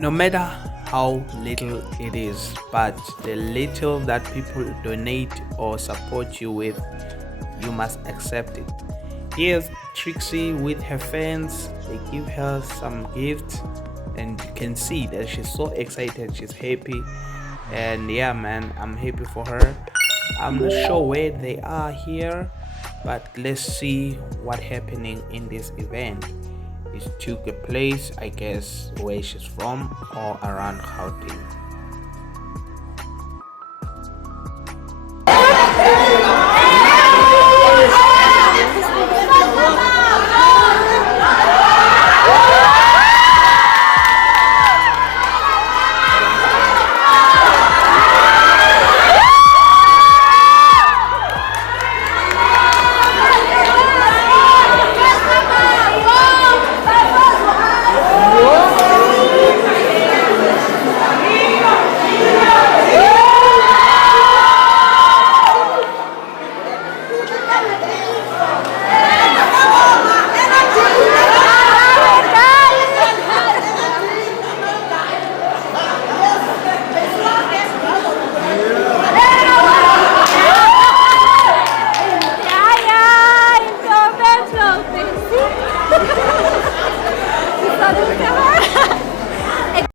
No matter how little it is, but the little that people donate or support you with, you must accept it. Here's Trixie with her fans. They give her some gifts, and you can see that she's so excited, she's happy. And yeah, man, I'm happy for her. I'm not sure where they are here, but let's see what happening in this event. It took a place, I guess, where she's from or around Gauteng.